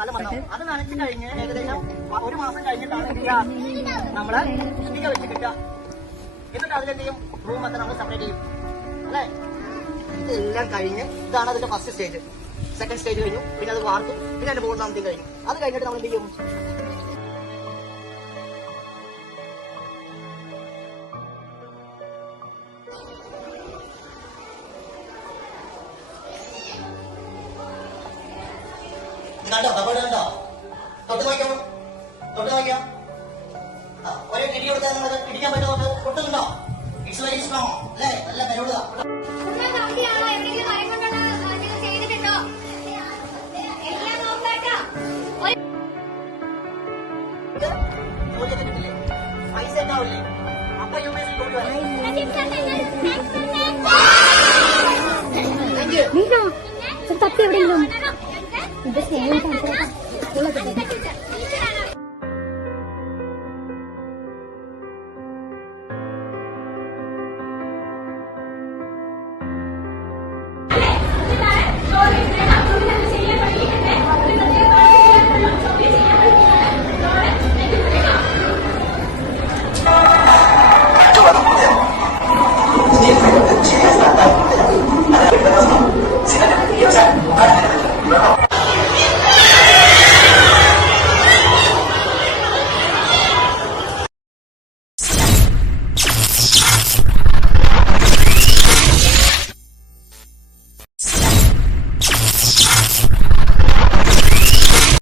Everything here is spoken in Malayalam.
നല്ല മണ്ണാവും. അത് നനച്ച് കഴിഞ്ഞ് ഏകദേശം 1 മാസം കഴിഞ്ഞിട്ടാണ് നമ്മള് ഇഷ്ടിക വെച്ച് കിട്ടുക. എന്നിട്ട് അതിലെന്ത് ചെയ്യും? റൂമൊക്കെ നമ്മൾ സെപ്പറേറ്റ് ചെയ്യും അല്ലേ? ഇതെല്ലാം കഴിഞ്ഞ് ഇതാണ് അതിന്റെ ഫസ്റ്റ് സ്റ്റേജ്. സെക്കൻഡ് സ്റ്റേജ് കഴിഞ്ഞു, പിന്നെ അത് വാർത്തും, പിന്നെ അതിന്റെ മൂന്നാമത്തെയും കഴിഞ്ഞു. അത് കഴിഞ്ഞിട്ട് നമ്മൾ എന്ത് ചെയ്യും? കണ്ടോ? കബോർഡ് കണ്ടോ? തൊട്ട് നോക്കാം, തൊട്ട് നോക്കാം. ഒരേ ഇടി കൊടുത്താൽ നമുക്ക് ഇടിക്കാൻ പറ്റുമോ? പൊട്ടുന്നുണ്ടോ? ഇറ്റ്സ് വെരി സ്ട്രോങ് അല്ലേ? നല്ല കരുടുക. ജോലിയൊക്കെ കിട്ടില്ലേ? പൈസ ഉണ്ടാവില്ലേ? അപ്പൊ UPSC ജോലി വരും. തപ്പി എവിടെയെങ്കിലും ഇത് സ്നേഹം